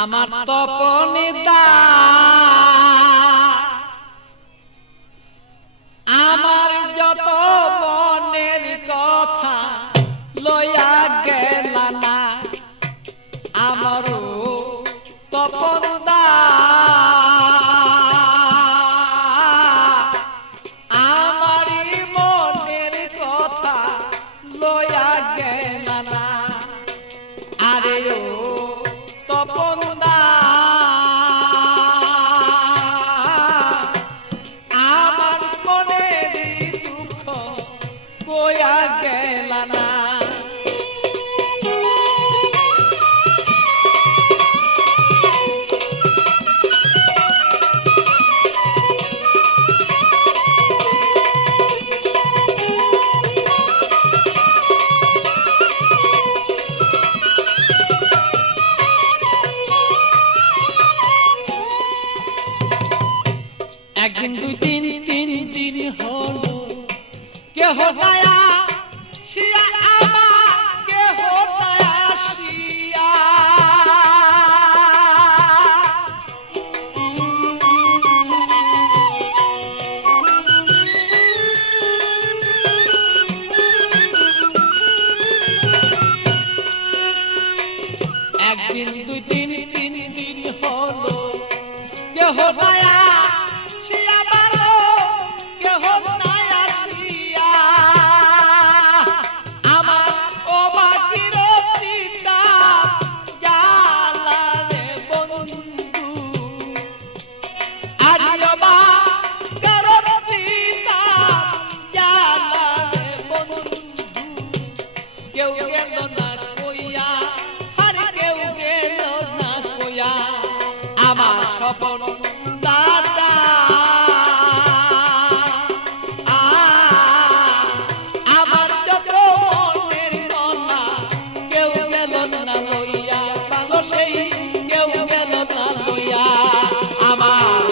আমার তপনিতা আমার যত মনের কথা লইয়া গেল না আমারও তপনদা আমারই মনের কথা লইয়া গেল না আরে ও তপনদা আমার মনের দুঃখ কইয়া গেল না একদিন দুই দিন তিন দিন হলো কেহ দয়া শিয়া আমার কেহ দয়া শিয়া একদিন দুই দিন তিন দিন হলো কেহ দয়া আমার সপন দাদা আমার যত মনের কথা কেউ গেল না লইয়া ভালো সেই কেউ গেল না লইয়া আমার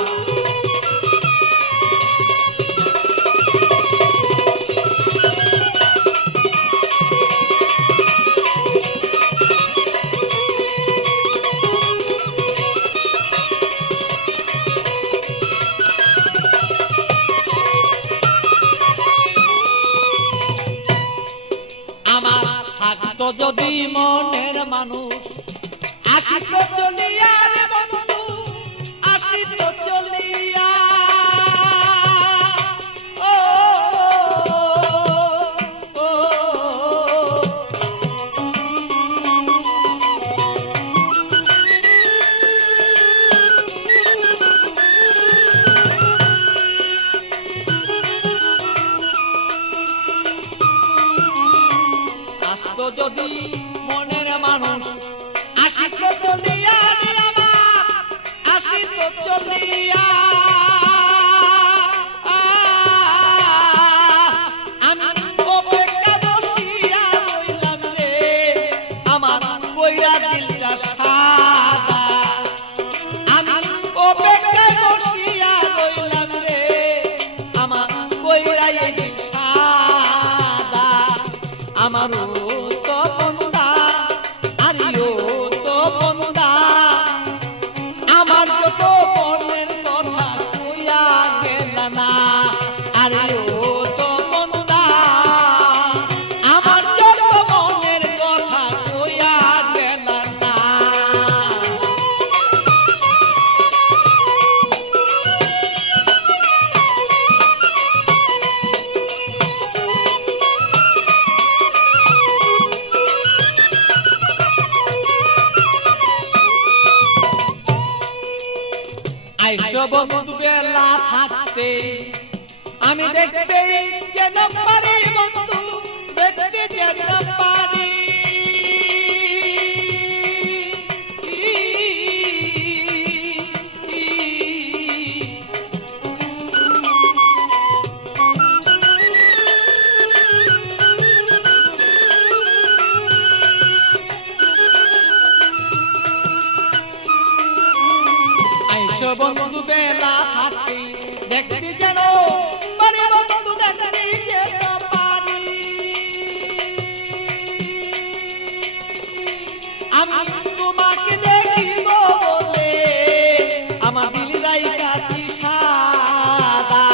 থাকতো যদি মনের মানুষ আসিত চলিয়া রে বন্ধু আসিত চলিয়া ও ও আসতো যদি মনের মানুষ আসিত চলিয়া আমার আসিত চলিয়া আমি অপেক্ষা বসিয়া রইলাম রে আমার কইরা দিলটা সাদা আমি অপেক্ষা বসিয়া রইলাম রে আমার কইরা এই দিল সাদা আমারও তপনদা আরিও তপনদা আমার যত মনের কথা কইয়া গেল না আরিও তপনদা আমার যত মনের কথা কইয়া গেল না আইসো বন্ধু বেলা থাকতে আমি দেখতে যেন পারি বন্ধু দেখতে যেন পারি আইসো বন্ধু বেলা থাকতে দেখতে যেন পারি বন্ধু দেখতে যেন পারি আমি তোমাকে দেখিব বলে আমার দিল রাইখাছি সাদা।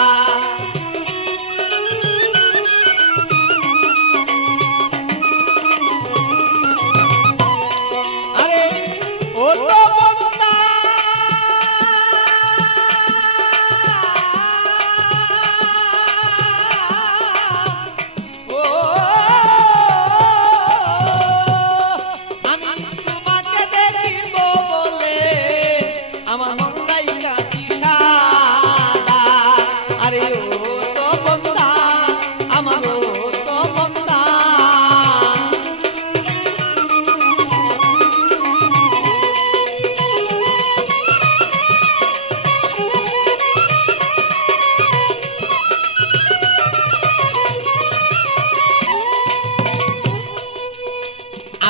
আরে ও তো বন্দা ও আমি তোমাকে দেখিব বলে আমার মন রাইখাছি সাদা। আরে ও তো বন্দা আমার ও তো বন্দা।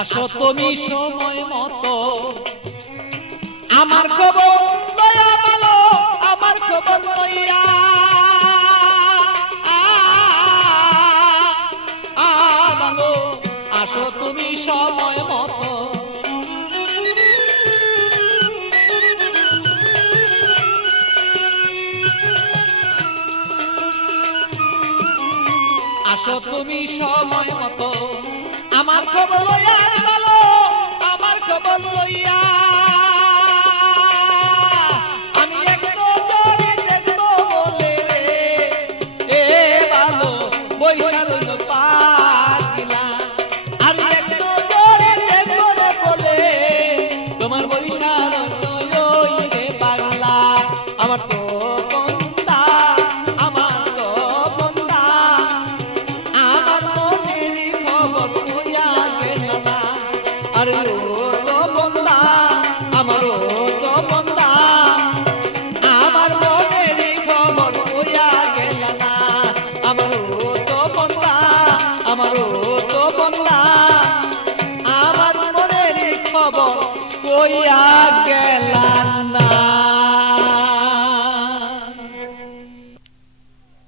আসো তুমি সময় মতো আমার খবর লইয়া বলো আমার খবর লইয়া বলো আসো তুমি সময় মতো। আসো তুমি সময় মতো আমার খবর লইয়া বলো আমার খবর লইয়া। আমি এক নজরে দেখবো বলে রে এ ভালো বৈশা রইল পাগলা। আমি এক নজরে দেখবো রে বলে তোমার বৈশা রইল রে পাগলা। আমার তো বন্দা আমার তো বন্দা আমার মনের খবর কইয়া গেল না। আরে ও তো বন্দা আমার ও তো বন্দা আমার মনের খবর কইয়া গেল না। আমার ও তো বন্দা আমার ও তো বন্দা আমার মনের খবর কইয়া গেল না।